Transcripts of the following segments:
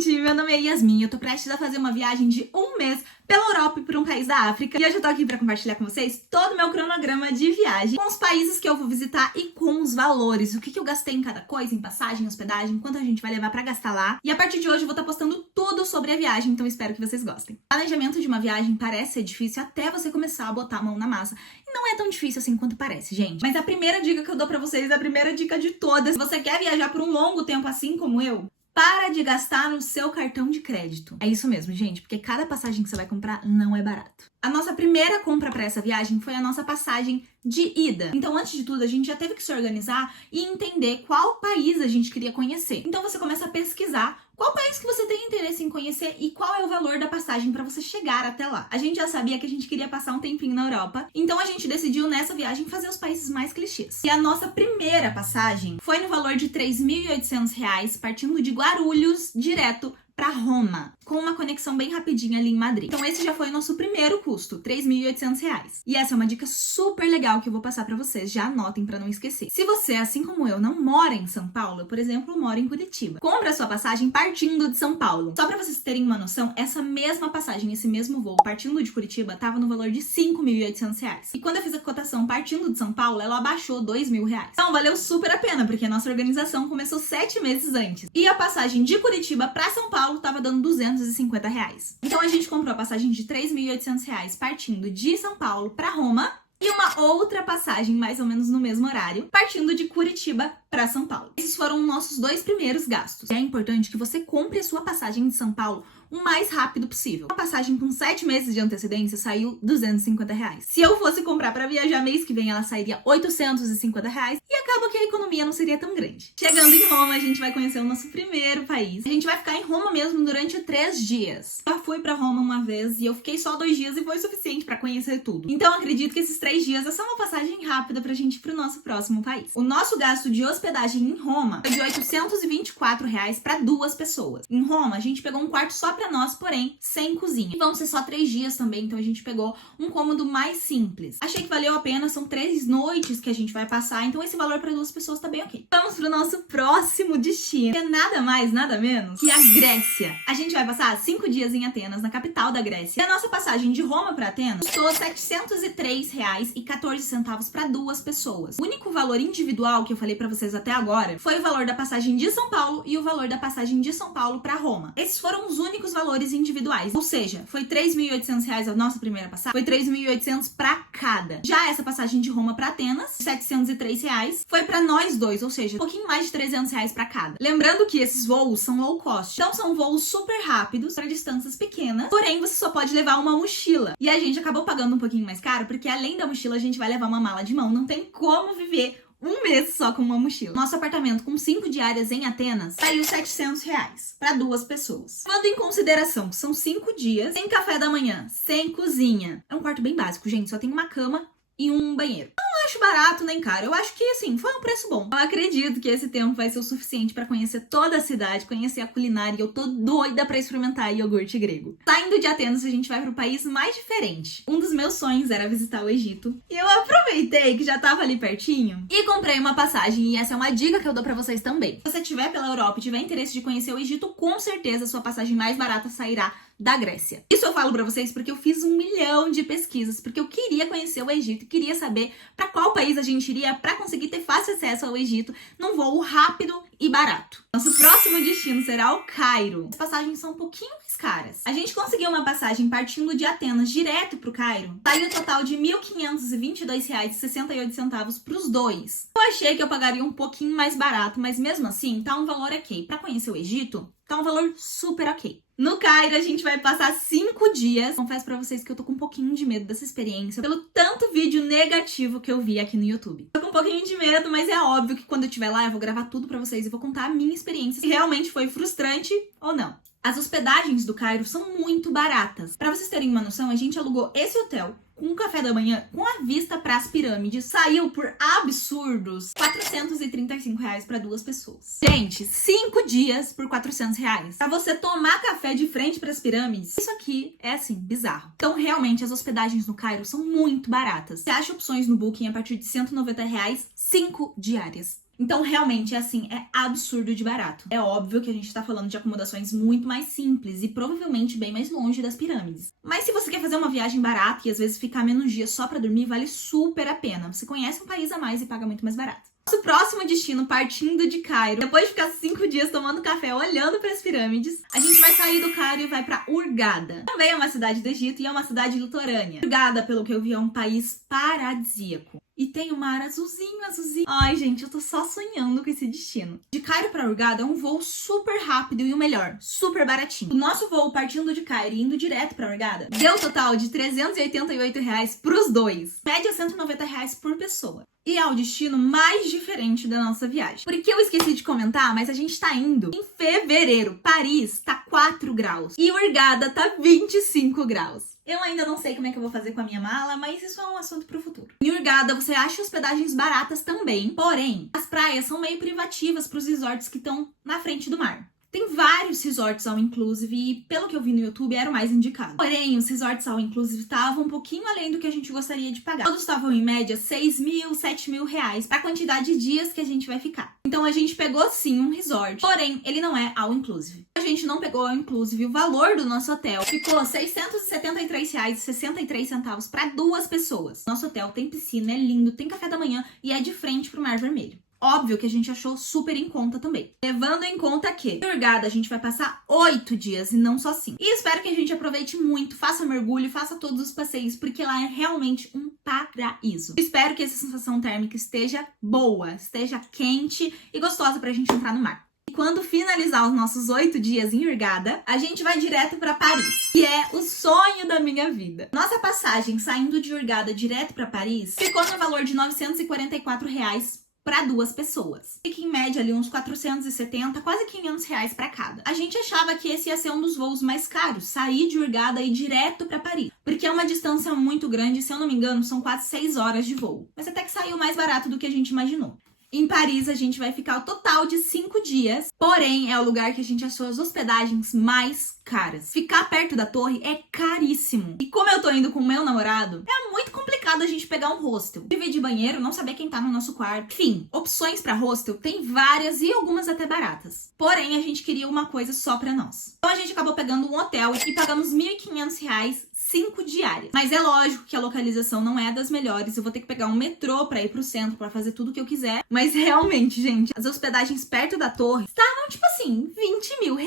gente, meu nome é Yasmin, eu tô prestes a fazer uma viagem de um mês pela Europa e por um país da África. E hoje eu tô aqui pra compartilhar com vocês todo o meu cronograma de viagem, com os países que eu vou visitar e com os valores, o que eu gastei em cada coisa, em passagem, hospedagem, quanto a gente vai levar pra gastar lá. E a partir de hoje eu vou estar postando tudo sobre a viagem, então espero que vocês gostem. O planejamento de uma viagem parece ser difícil até você começar a botar a mão na massa. E não é tão difícil assim quanto parece, gente. Mas a primeira dica que eu dou pra vocês, a primeira dica de todas, se você quer viajar por um longo tempo assim como eu, para de gastar no seu cartão de crédito. É isso mesmo, gente, porque cada passagem que você vai comprar não é barato. A nossa primeira compra para essa viagem foi a nossa passagem de ida. Então, antes de tudo, a gente já teve que se organizar e entender qual país a gente queria conhecer. Então, você começa a pesquisar qual país que você tem interesse em conhecer e qual é o valor da passagem para você chegar até lá. A gente já sabia que a gente queria passar um tempinho na Europa, então a gente decidiu nessa viagem fazer os países mais clichês. E a nossa primeira passagem foi no valor de R$ 3.800, partindo de Guarulhos direto para Roma, com uma conexão bem rapidinha ali em Madrid. Então esse já foi o nosso primeiro custo, R$ 3.800. E essa é uma dica super legal que eu vou passar para vocês, já anotem para não esquecer. Se você, assim como eu, não mora em São Paulo, por exemplo, mora em Curitiba, compra a sua passagem partindo de São Paulo. Só para vocês terem uma noção, essa mesma passagem, esse mesmo voo partindo de Curitiba, tava no valor de R$ 5.800. E quando eu fiz a cotação partindo de São Paulo, ela abaixou R$ 2.000. Então valeu super a pena, porque a nossa organização começou 7 meses antes. E a passagem de Curitiba para São Paulo tava dando R$ 250. Então a gente comprou a passagem de R$ 3.800 partindo de São Paulo para Roma e uma outra passagem mais ou menos no mesmo horário, partindo de Curitiba para São Paulo. Esses foram os nossos dois primeiros gastos. É importante que você compre a sua passagem de São Paulo o mais rápido possível. A passagem com 7 meses de antecedência saiu R$ 250. Se eu fosse comprar para viajar mês que vem, ela sairia R$ 850 e acaba que a economia não seria tão grande. Chegando em Roma, a gente vai conhecer o nosso primeiro país. A gente vai ficar em Roma mesmo durante 3 dias. Já fui para Roma uma vez e eu fiquei só 2 dias e foi suficiente para conhecer tudo. Então acredito que esses 3 dias é só uma passagem rápida pra gente ir pro nosso próximo país. O nosso gasto de hospedagem em Roma foi de R$ 824 para 2 pessoas. Em Roma, a gente pegou um quarto só pra nós, porém, sem cozinha. E vão ser só 3 dias também, então a gente pegou um cômodo mais simples. Achei que valeu a pena, são 3 noites que a gente vai passar, então esse valor para 2 pessoas tá bem ok. Vamos pro nosso próximo destino, que é nada mais, nada menos que a Grécia. A gente vai passar 5 dias em Atenas, na capital da Grécia. E a nossa passagem de Roma para Atenas custou R$ 703,14 para 2 pessoas. O único valor individual que eu falei para vocês até agora foi o valor da passagem de São Paulo e o valor da passagem de São Paulo para Roma. Esses foram os únicos valores individuais, ou seja, foi R$ 3.800 a nossa primeira passagem, foi R$ 3.800 para cada. Já essa passagem de Roma para Atenas, R$ 703, foi para nós dois, ou seja, um pouquinho mais de R$ 300 para cada. Lembrando que esses voos são low cost, então são voos super rápidos para distâncias pequenas, porém você só pode levar uma mochila. E a gente acabou pagando um pouquinho mais caro, porque além da mochila a gente vai levar uma mala de mão, não tem como viver um mês só com uma mochila. Nosso apartamento com 5 diárias em Atenas saiu R$ 700 para 2 pessoas. Levando em consideração que são 5 dias, sem café da manhã, sem cozinha. É um quarto bem básico, gente, só tem uma cama e um banheiro. Não acho barato nem caro, eu acho que assim, foi um preço bom. Eu acredito que esse tempo vai ser o suficiente pra conhecer toda a cidade, conhecer a culinária, e eu tô doida pra experimentar iogurte grego. Saindo de Atenas, a gente vai pro país mais diferente. Um dos meus sonhos era visitar o Egito, e eu aproveitei que já tava ali pertinho e comprei uma passagem, e essa é uma dica que eu dou pra vocês também. Se você estiver pela Europa e tiver interesse de conhecer o Egito, com certeza a sua passagem mais barata sairá da Grécia. Isso eu falo pra vocês porque eu fiz 1 milhão de pesquisas, porque eu queria conhecer o Egito e queria saber pra qual país a gente iria pra conseguir ter fácil acesso ao Egito num voo rápido e barato. Nosso próximo destino será o Cairo. As passagens são um pouquinho mais caras. A gente conseguiu uma passagem partindo de Atenas direto pro Cairo. Saiu um total de R$ 1.522,68 pros dois. Eu achei que eu pagaria um pouquinho mais barato, mas mesmo assim tá um valor ok. Pra conhecer o Egito, tá um valor super ok. No Cairo, a gente vai passar 5 dias. Confesso pra vocês que eu tô com um pouquinho de medo dessa experiência, pelo tanto vídeo negativo que eu vi aqui no YouTube. Tô com um pouquinho de medo, mas é óbvio que quando eu estiver lá, eu vou gravar tudo pra vocês e vou contar a minha experiência, se realmente foi frustrante ou não. As hospedagens do Cairo são muito baratas. Pra vocês terem uma noção, a gente alugou esse hotel com um café da manhã com a vista para as pirâmides. Saiu por absurdos R$ 435 para 2 pessoas. Gente, 5 dias por R$ 400. Pra você tomar café de frente para as pirâmides, isso aqui é assim, bizarro. Então, realmente, as hospedagens no Cairo são muito baratas. Você acha opções no Booking a partir de R$ 190, 5 diárias. Então, realmente, assim, é absurdo de barato. É óbvio que a gente tá falando de acomodações muito mais simples e provavelmente bem mais longe das pirâmides. Mas se você quer fazer uma viagem barata e às vezes ficar menos dias só pra dormir, vale super a pena. Você conhece um país a mais e paga muito mais barato. Nosso próximo destino, partindo de Cairo, depois de ficar 5 dias tomando café, olhando para as pirâmides, a gente vai sair do Cairo e vai para Hurghada. Também é uma cidade do Egito e é uma cidade litorânea. Hurghada, pelo que eu vi, é um país paradisíaco. E tem o mar azulzinho, azulzinho. Ai, gente, eu tô só sonhando com esse destino. De Cairo pra Hurghada é um voo super rápido e o melhor, super baratinho. O nosso voo partindo de Cairo e indo direto pra Hurghada deu um total de R$388 pros dois. Média R$190 por pessoa. E é o destino mais diferente da nossa viagem. Porque eu esqueci de comentar, mas a gente tá indo em fevereiro. Paris tá 4 graus e Hurghada tá 25 graus. Eu ainda não sei como é que eu vou fazer com a minha mala, mas isso é um assunto pro futuro. Em Hurghada você acha hospedagens baratas também, porém, as praias são meio privativas pros resorts que estão na frente do mar. Tem vários resorts all inclusive e, pelo que eu vi no YouTube, era o mais indicado. Porém, os resorts all inclusive estavam um pouquinho além do que a gente gostaria de pagar. Todos estavam em média 6 mil, 7 mil reais para a quantidade de dias que a gente vai ficar. Então a gente pegou sim um resort, porém ele não é all inclusive. A gente não pegou all inclusive, o valor do nosso hotel ficou R$ 673,63 para 2 pessoas. Nosso hotel tem piscina, é lindo, tem café da manhã e é de frente pro Mar Vermelho. Óbvio que a gente achou super em conta também. Levando em conta que em Hurghada a gente vai passar 8 dias e não só 5. E espero que a gente aproveite muito, faça mergulho, faça todos os passeios, porque lá é realmente um paraíso. Espero que essa sensação térmica esteja boa, esteja quente e gostosa pra gente entrar no mar. E quando finalizar os nossos 8 dias em Hurghada, a gente vai direto para Paris, que é o sonho da minha vida. Nossa passagem saindo de Hurghada direto para Paris ficou no valor de R$944 para 2 pessoas. Fica em média ali uns 470, quase R$500 para cada. A gente achava que esse ia ser um dos voos mais caros, sair de Hurghada e ir direto para Paris, porque é uma distância muito grande, se eu não me engano, são quase 6 horas de voo. Mas até que saiu mais barato do que a gente imaginou. Em Paris, a gente vai ficar o total de 5 dias, porém, é o lugar que a gente achou as hospedagens mais caras. Ficar perto da torre é caríssimo. E como eu tô indo com o meu namorado, é muito complicado a gente pegar um hostel. Dividir banheiro, não saber quem tá no nosso quarto. Enfim, opções pra hostel tem várias e algumas até baratas. Porém, a gente queria uma coisa só pra nós. Então a gente acabou pegando um hotel e pagamos R$1.500 5 diárias. Mas é lógico que a localização não é das melhores. Eu vou ter que pegar um metrô pra ir pro centro pra fazer tudo o que eu quiser. Mas realmente, gente, as hospedagens perto da torre estavam, tipo assim, R$20 mil.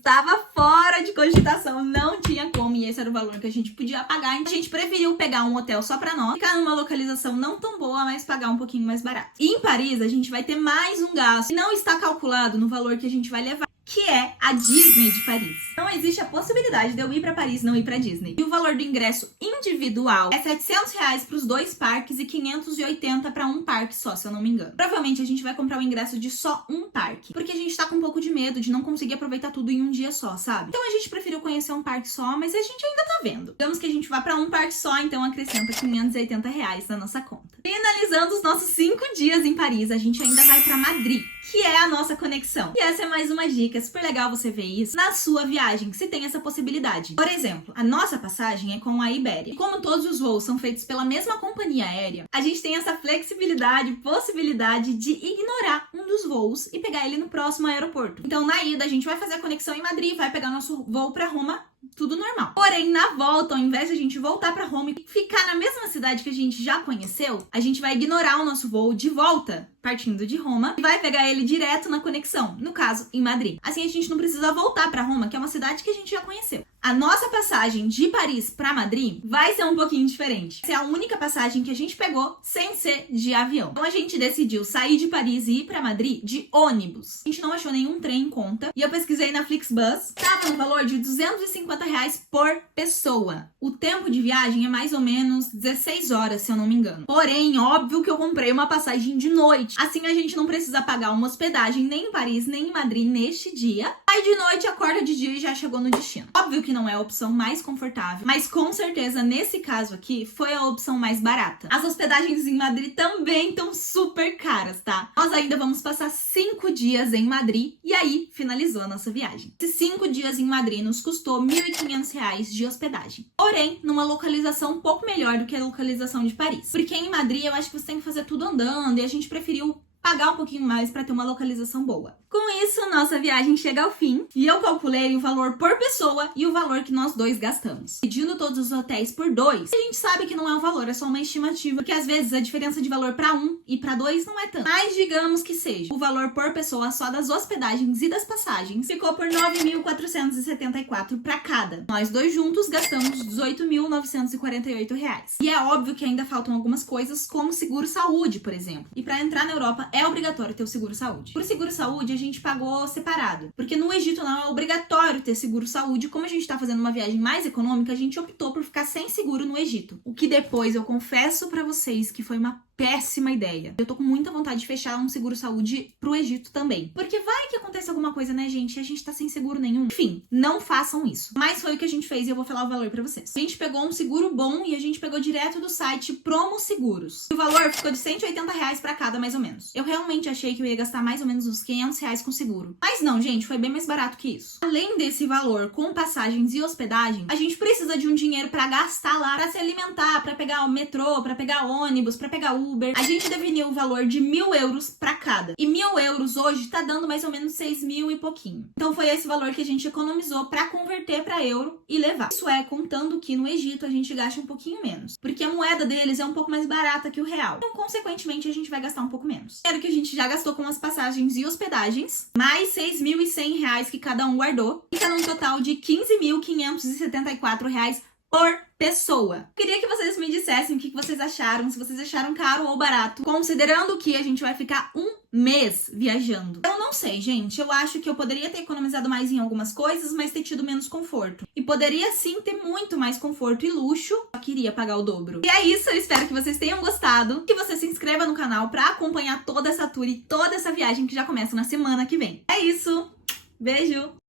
Tava fora de cogitação, não tinha como. E esse era o valor que a gente podia pagar. Então a gente preferiu pegar um hotel só pra nós, ficar numa localização não tão boa, mas pagar um pouquinho mais barato. E em Paris, a gente vai ter mais um gasto que não está calculado no valor que a gente vai levar, que é a Disney de Paris. Não existe a possibilidade de eu ir pra Paris e não ir pra Disney. E o valor do ingresso individual é R$700 pros 2 parques e 580 pra um parque só, se eu não me engano. Provavelmente a gente vai comprar o ingresso de só um parque, porque a gente tá com um pouco de medo de não conseguir aproveitar tudo em um dia só, sabe? Então a gente preferiu conhecer um parque só, mas a gente ainda tá vendo. Digamos que a gente vá pra um parque só, então acrescenta R$580 na nossa conta. Finalizando os nossos 5 dias em Paris, a gente ainda vai pra Madrid, que é a nossa conexão. E essa é mais uma dica, é super legal você ver isso na sua viagem, se tem essa possibilidade. Por exemplo, a nossa passagem é com a Iberia. E como todos os voos são feitos pela mesma companhia aérea, a gente tem essa flexibilidade, possibilidade de ignorar um dos voos e pegar ele no próximo aeroporto. Então, na ida, a gente vai fazer a conexão em Madrid, vai pegar nosso voo pra Roma, tudo normal. Porém, na volta, ao invés de a gente voltar pra Roma e ficar na mesma cidade que a gente já conheceu, a gente vai ignorar o nosso voo de volta, partindo de Roma, e vai pegar ele direto na conexão, no caso, em Madrid. Assim, a gente não precisa voltar pra Roma, que é uma cidade que a gente já conheceu. A nossa passagem de Paris pra Madrid vai ser um pouquinho diferente. Essa é a única passagem que a gente pegou sem ser de avião. Então a gente decidiu sair de Paris e ir pra Madrid de ônibus. A gente não achou nenhum trem em conta. E eu pesquisei na Flixbus. Tava no valor de R$250 por pessoa. O tempo de viagem é mais ou menos 16 horas, se eu não me engano. Porém, óbvio que eu comprei uma passagem de noite. Assim a gente não precisa pagar uma hospedagem nem em Paris, nem em Madrid neste dia. Aí de noite, acorda de dia e já chegou no destino. Óbvio que não é a opção mais confortável, mas com certeza, nesse caso aqui, foi a opção mais barata. As hospedagens em Madrid também estão super caras, tá? Nós ainda vamos passar 5 dias em Madrid e aí finalizou a nossa viagem. Esses 5 dias em Madrid nos custou R$1.500 de hospedagem. Porém, numa localização um pouco melhor do que a localização de Paris. Porque em Madrid eu acho que você tem que fazer tudo andando e a gente preferiu pagar um pouquinho mais para ter uma localização boa. Com isso, nossa viagem chega ao fim e eu calculei o valor por pessoa e o valor que nós dois gastamos. Dividindo todos os hotéis por 2, a gente sabe que não é um valor, é só uma estimativa, porque às vezes a diferença de valor para 1 e para 2 não é tanto. Mas digamos que seja. O valor por pessoa só das hospedagens e das passagens ficou por R$ 9.474 para cada. Nós dois juntos gastamos R$ 18.948. E é óbvio que ainda faltam algumas coisas, como seguro-saúde, por exemplo. E para entrar na Europa é obrigatório ter o seguro-saúde. Por seguro-saúde, a gente pagou separado, porque no Egito não é obrigatório ter seguro-saúde. Como a gente tá fazendo uma viagem mais econômica, a gente optou por ficar sem seguro no Egito. O que depois eu confesso pra vocês que foi uma péssima ideia. Eu tô com muita vontade de fechar um seguro-saúde pro Egito também. Porque vai que acontece alguma coisa, né, gente? E a gente tá sem seguro nenhum. Enfim, não façam isso. Mas foi o que a gente fez e eu vou falar o valor pra vocês. A gente pegou um seguro bom e a gente pegou direto do site Promo Seguros. O valor ficou de R$ 180 pra cada, mais ou menos. Eu realmente achei que eu ia gastar mais ou menos uns R$ 500 com seguro. Mas não, gente, foi bem mais barato que isso. Além desse valor com passagens e hospedagem, a gente precisa de um dinheiro pra gastar lá, pra se alimentar, pra pegar o metrô, pra pegar ônibus, pra pegar Uber. A gente definiu o valor de 1.000 euros pra cada. E 1.000 euros hoje tá dando mais ou menos 6.000 e pouquinho. Então foi esse valor que a gente economizou pra converter pra euro e levar. Isso é contando que no Egito a gente gasta um pouquinho menos, porque a moeda deles é um pouco mais barata que o real. Então, consequentemente, a gente vai gastar um pouco menos. Era que a gente já gastou com as passagens e hospedagens, mais R$ 6.100 que cada um guardou, fica num total de R$ 15.574 por pessoa. Queria que vocês me dissessem o que vocês acharam, se vocês acharam caro ou barato, considerando que a gente vai ficar um mês viajando. Eu não sei, gente. Eu acho que eu poderia ter economizado mais em algumas coisas, mas ter tido menos conforto. E poderia sim ter muito mais conforto e luxo, só queria pagar o dobro. E é isso, eu espero que vocês tenham gostado, que você se inscreva no canal pra acompanhar toda essa tour e toda essa viagem que já começa na semana que vem. É isso, beijo!